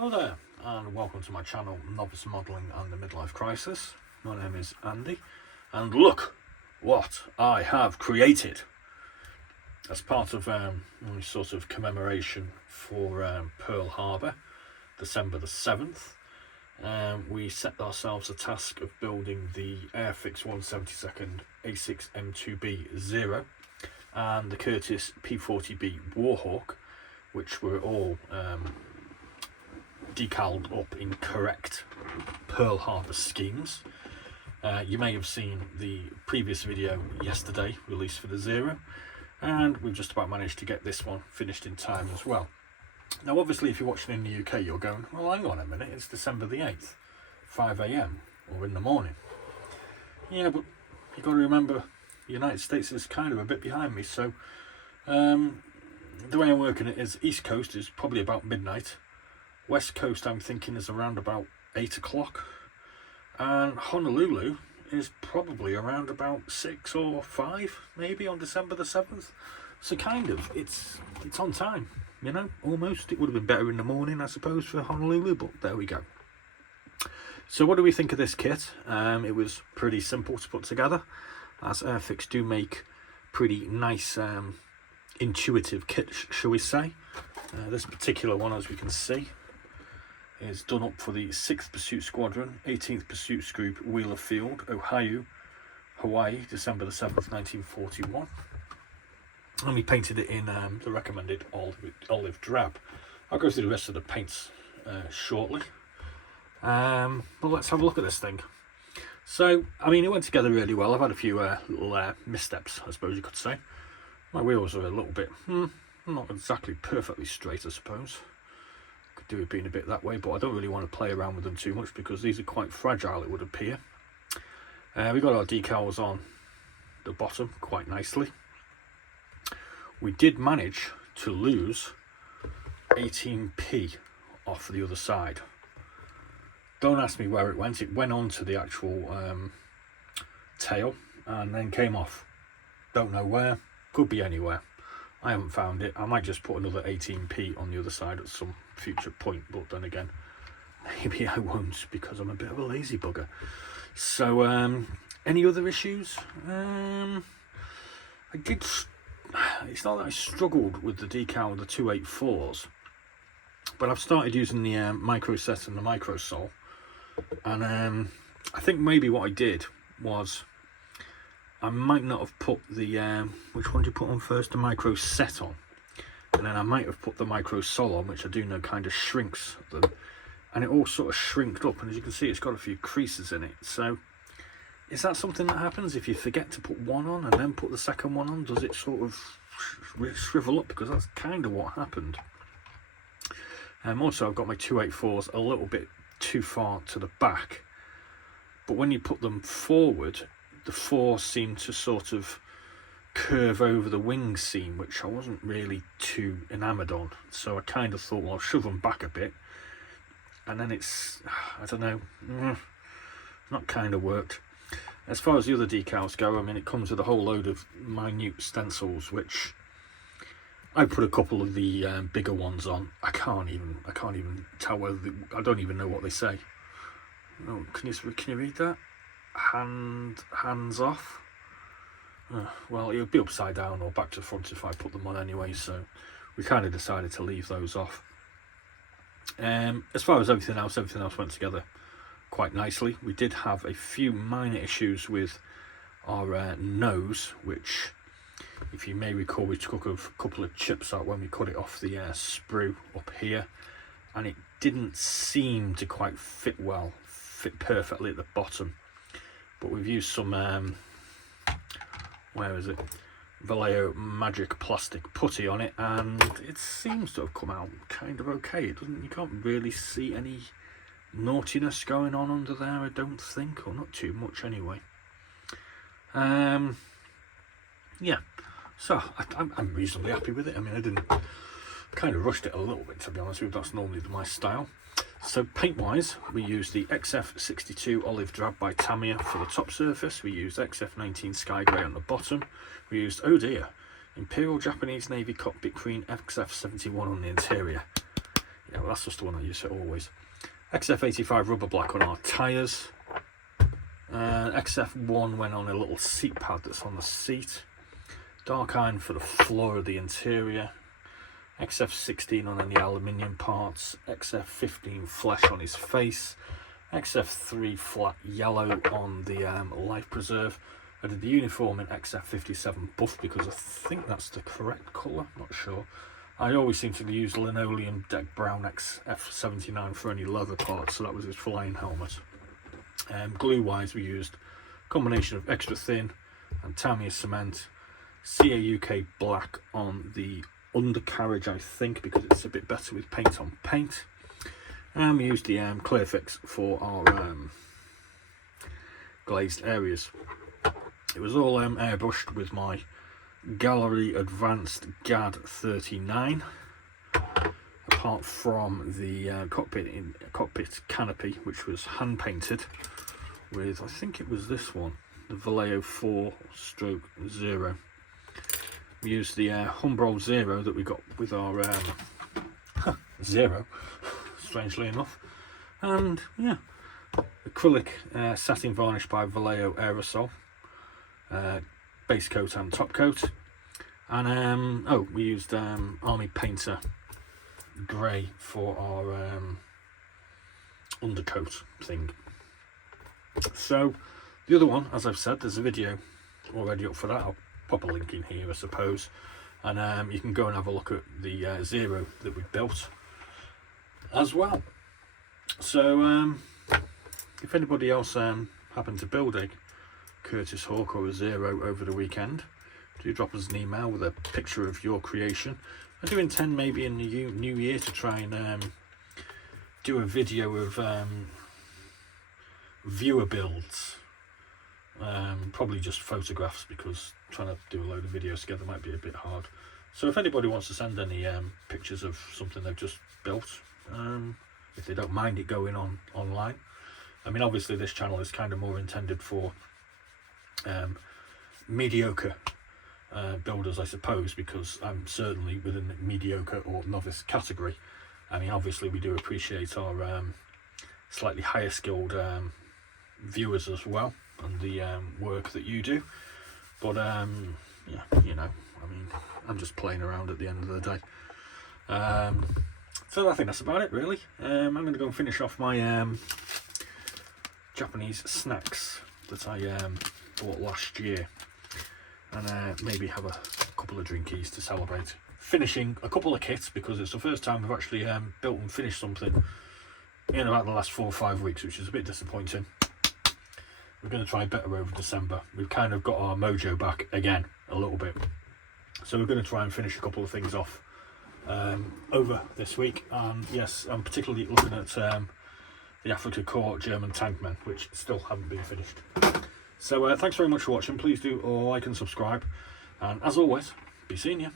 Hello there, and welcome to my channel, Novice Modelling and the Midlife Crisis. My name is Andy, and look what I have created. As part of a sort of commemoration for Pearl Harbor, December the 7th, we set ourselves a task of building the Airfix 1/72 A6 M2B 0 and the Curtis P-40B Warhawk, which were all decaled up in correct Pearl Harbor schemes. You may have seen the previous video yesterday released for the 0, and we've just about managed to get this one finished in time as well. Now obviously if you're watching in the UK you're going, well hang on a minute, it's December the 8th, 5 AM or in the morning. Yeah, but you've got to remember the United States is kind of a bit behind me, so the way I'm working it is East Coast is probably about midnight, West Coast I'm thinking is around about 8 o'clock, and Honolulu is probably around about 6 or 5 maybe on December the 7th. So kind of it's on time, you know, almost. It would have been better in the morning I suppose for Honolulu, but there we go. So what do we think of this kit? It was pretty simple to put together, as Airfix do make pretty nice intuitive kit, shall we say. This particular one, as we can see, is done up for the 6th Pursuit Squadron, 18th Pursuit Group, Wheeler Field, Ohio, Hawaii, December the 7th, 1941. And we painted it in the recommended olive drab. I'll go through the rest of the paints shortly. But let's have a look at this thing. So, I mean, it went together really well. I've had a few little missteps, I suppose you could say. My wheels are a little bit, not exactly perfectly straight, I suppose. Could do it being a bit that way, but I don't really want to play around with them too much because these are quite fragile, it would appear. We got our decals on the bottom quite nicely. We did manage to lose 18p off the other side. Don't ask me where it went. It went on to the actual tail and then came off. Don't know where. Could be anywhere. I haven't found it. I might just put another 18p on the other side at some future point, but then again, maybe I won't because I'm a bit of a lazy bugger. So, any other issues? It's not that I struggled with the decal of the 284s, but I've started using the micro set and the micro sole, and I think maybe what I did was I might not have put the which one do you put on first? The micro set on, and then I might have put the micro sole on, which I do know kind of shrinks them, and it all sort of shrinked up, and as you can see it's got a few creases in it. So is that something that happens if you forget to put one on and then put the second one on? Does it sort of shrivel up? Because that's kind of what happened. Also I've got my 284s a little bit too far to the back, but when you put them forward, the 4 seemed to sort of curve over the wing seam, which I wasn't really too enamoured on. So I kind of thought, well, I'll shove them back a bit, and then it's, I don't know, not kind of worked. As far as the other decals go, I mean, it comes with a whole load of minute stencils, which I put a couple of the bigger ones on. I can't even tell whether I don't even know what they say. Oh, can you read that? Hands off. Well, it would be upside down or back to front if I put them on anyway, so we kind of decided to leave those off. As far as everything else went together quite nicely. We did have a few minor issues with our nose, which, if you may recall, we took a couple of chips out when we cut it off the sprue up here, and it didn't seem to quite fit perfectly at the bottom. But we've used some where is it, Vallejo Magic plastic putty on it, and it seems to have come out kind of okay. It doesn't, you can't really see any naughtiness going on under there, I don't think, or not too much anyway. Yeah, so I'm reasonably happy with it. I mean, I didn't, kind of rushed it a little bit, to be honest with you. That's normally my style. So paint wise, we used the XF62 Olive Drab by Tamiya for the top surface. We used XF19 Sky Grey on the bottom. We used, oh dear, Imperial Japanese Navy Cockpit Green XF71 on the interior. Yeah, that's just the one I use for always. XF85 rubber black on our tyres. XF1 went on a little seat pad that's on the seat. Dark iron for the floor of the interior. XF16 on any aluminium parts. XF15 flesh on his face. XF3 flat yellow on the life preserve. I did the uniform in XF57 buff because I think that's the correct colour, not sure. I always seem to use linoleum deck brown XF79 for any leather parts, so that was his flying helmet. Glue wise, we used a combination of extra thin and Tamiya cement, CAUK black on the undercarriage, I think, because it's a bit better with paint on paint. And we used the Clearfix for our glazed areas. It was all airbrushed with my Gallery Advanced GAD 39, apart from the cockpit canopy, which was hand painted with, I think it was this one, the Vallejo 4/0. We used the Humbrol Zero that we got with our Zero, strangely enough, and yeah, acrylic satin varnish by Vallejo Aerosol, base coat and top coat, and oh, we used Army Painter grey for our undercoat thing. So the other one, as I've said, there's a video already up for that. I'll pop a link in here, I suppose, and you can go and have a look at the Zero that we built as well. So if anybody else happened to build a Curtis Hawk or a Zero over the weekend, do drop us an email with a picture of your creation. I do intend maybe in the new year to try and do a video of viewer builds, probably just photographs, because trying to do a load of videos together might be a bit hard. So if anybody wants to send any pictures of something they've just built, if they don't mind it going online. I mean, obviously this channel is kind of more intended for mediocre builders, I suppose, because I'm certainly within the mediocre or novice category. I mean, obviously we do appreciate our slightly higher skilled viewers as well, and the work that you do, but yeah, you know, I mean, I'm just playing around at the end of the day. So I think that's about it, really. I'm going to go and finish off my Japanese snacks that I bought last year, and maybe have a couple of drinkies to celebrate. Finishing a couple of kits, because it's the first time I've actually built and finished something in about the last 4 or 5 weeks, which is a bit disappointing. We're going to try better over December. We've kind of got our mojo back again a little bit, so we're going to try and finish a couple of things off over this week. And yes, I'm particularly looking at the Africa Corps German tankmen, which still haven't been finished. So thanks very much for watching. Please do like and subscribe, and as always, be seeing you.